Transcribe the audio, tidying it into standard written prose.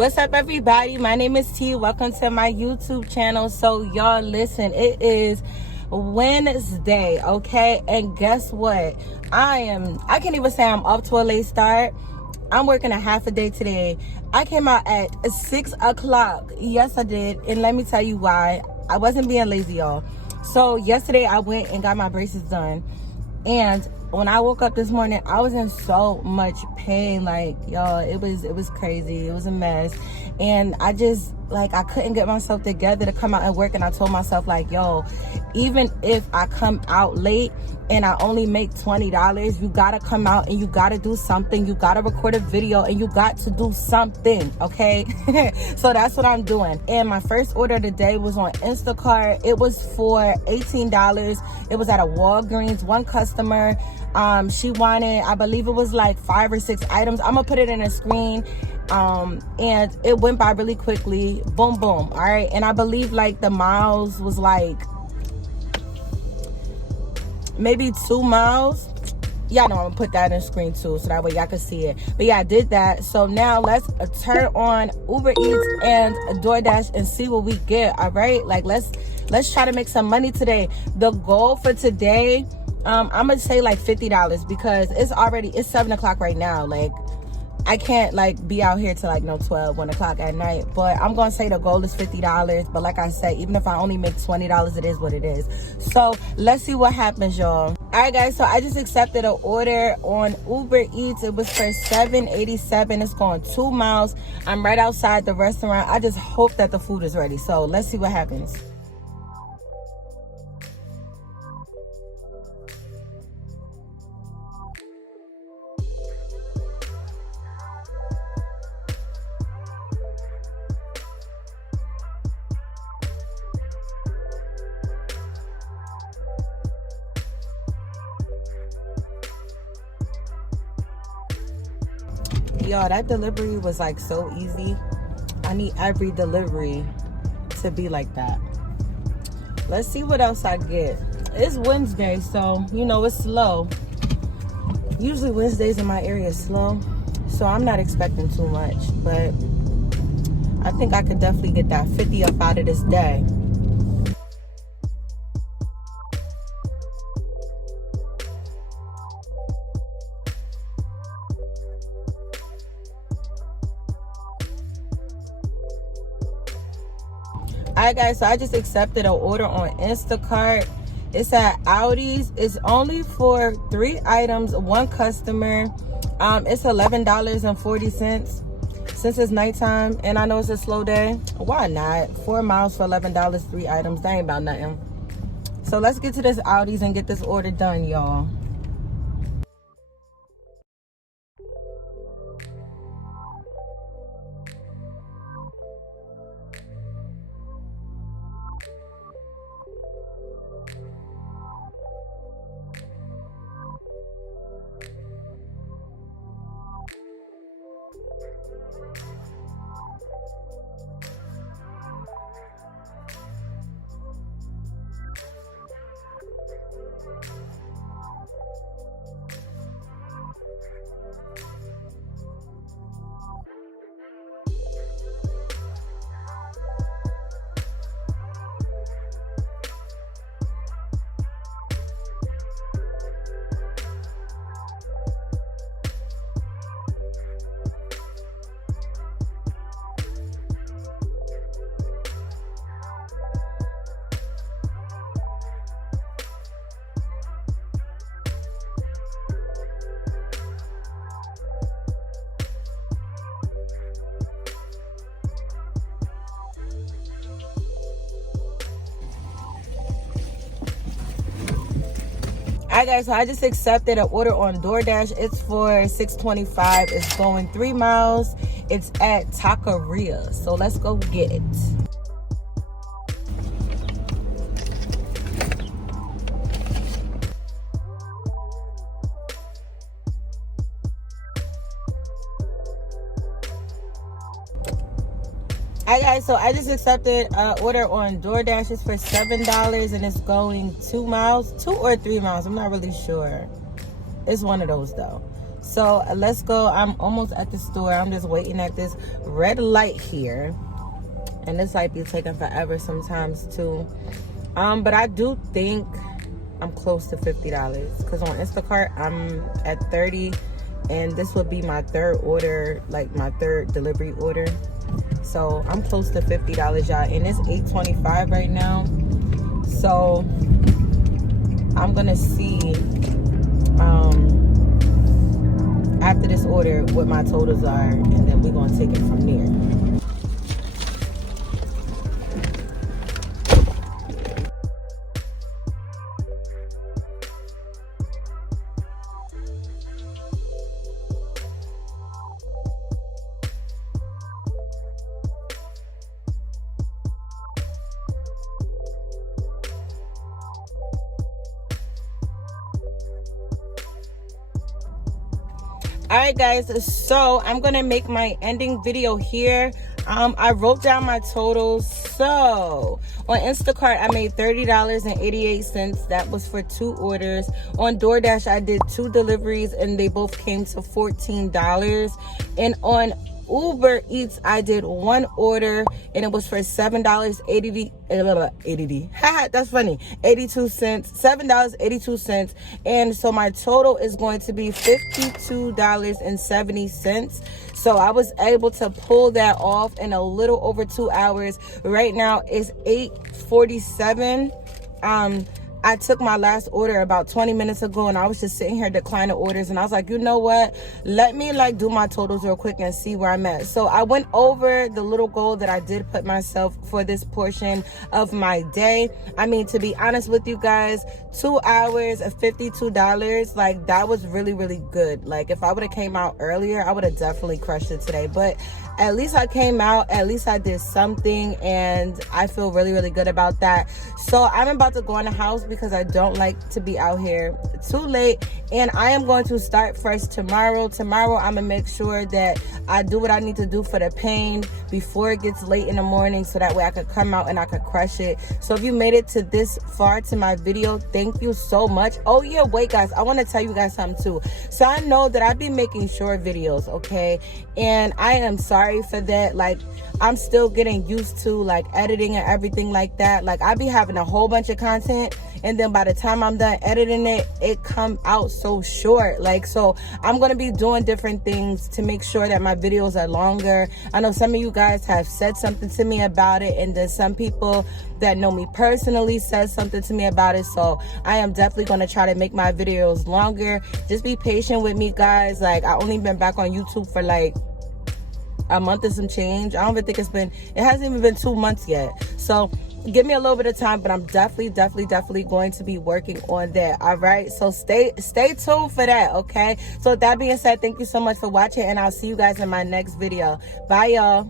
What's up, everybody? My name is T. Welcome to my YouTube channel. So y'all listen, it is Wednesday, okay? And guess what? I can't even say I'm off to a late start. I'm working a half a day today. I came out at 6 o'clock. Yes, I did. And let me tell you why. I wasn't being lazy, y'all. So yesterday I went and got my braces done. And when I woke up this morning, I was in so much pain. Like, y'all, it was crazy. It was a mess. And I just, I couldn't get myself together to come out and work. And I told myself, yo, even if I come out late and I only make $20, you gotta come out and you gotta do something. You gotta record a video and you got to do something, okay? So that's what I'm doing. And my first order today was on Instacart. It was for $18. It was at a Walgreens. One customer, she wanted, I believe it was 5 or 6 items. I'm gonna put it in a screen. And it went by really quickly. Boom, boom. All right. And I believe the miles was maybe 2 miles. Y'all know I'm gonna put that in the screen too, so that way y'all can see it. But yeah, I did that. So now let's turn on UberEats and DoorDash and see what we get. All right. Let's try to make some money today. The goal for today, I'm gonna say $50 because it's 7 o'clock right now. I can't be out here till 12, 1 o'clock at night. But I'm gonna say the goal is $50. But like I said, even if I only make $20, it is what it is. So let's see what happens, y'all. All right, guys. So I just accepted an order on Uber Eats. It was for $7.87. It's going 2 miles. I'm right outside the restaurant. I just hope that the food is ready. So let's see what happens. Y'all, that delivery was so easy. I need every delivery to be like that. Let's see what else I get. It's Wednesday, so it's slow. Usually Wednesdays in my area is slow, so I'm not expecting too much, but I think I could definitely get that 50 up out of this day. Alright, guys, so I just accepted an order on Instacart. It's at Audi's. It's only for 3 items, 1 customer. It's $11.40 since it's nighttime and I know it's a slow day. Why not? 4 miles for $11, 3 items. That ain't about nothing. So let's get to this Audi's and get this order done, y'all. Alright, guys, so I just accepted an order on DoorDash. It's for $6.25. It's going 3 miles. It's at Taqueria. So let's go get it. Alright, guys, so I just accepted an order on DoorDash. It's for $7 and it's going 2 miles, 2 or 3 miles. I'm not really sure. It's one of those though. So let's go. I'm almost at the store. I'm just waiting at this red light here, and this light be taking forever sometimes too. But I do think I'm close to $50 because on Instacart I'm at 30, and this would be my third order, like my third delivery order. So I'm close to $50, y'all, and it's $8.25 right now. So I'm gonna see after this order what my totals are, and then we're gonna take it from there. All right, guys, so I'm gonna make my ending video here. I wrote down my totals. So on Instacart I made $30.88. That was for 2 orders. On DoorDash I did 2 deliveries and they both came to $14. And on UberEats I did 1 order and it was for $7.80. That's funny. 82 cents. $7.82. And so my total is going to be $52.70. So I was able to pull that off in a little over 2 hours. Right now it's 8:47. I took my last order about 20 minutes ago and I was just sitting here declining orders, and I was like, you know what, let me do my totals real quick and see where I'm at. So I went over the little goal that I did put myself for this portion of my day. I mean, to be honest with you guys, 2 hours of $52, that was really, really good. If I would have came out earlier, I would have definitely crushed it today. But at least I came out, at least I did something, and I feel really, really good about that. So I'm about to go in the house because I don't like to be out here too late, and I am going to start fresh tomorrow. Tomorrow I'm gonna make sure that I do what I need to do for the pain before it gets late in the morning, so that way I could come out and I could crush it. So if you made it to this far to my video, thank you so much. Oh yeah, wait guys, I want to tell you guys something too. So I know that I've been making short videos, okay, and I am sorry for that. I'm still getting used to editing and everything like that. I be having a whole bunch of content, and then by the time I'm done editing it, it come out so short. So I'm gonna be doing different things to make sure that my videos are longer. I know some of you guys have said something to me about it, and then some people that know me personally said something to me about it. So I am definitely gonna try to make my videos longer. Just be patient with me, guys. I only been back on YouTube for a month and some change. I don't even think it hasn't even been 2 months yet. So give me a little bit of time, but I'm definitely going to be working on that. All right, so stay tuned for that. Okay, so with that being said, thank you so much for watching, and I'll see you guys in my next video. Bye, y'all.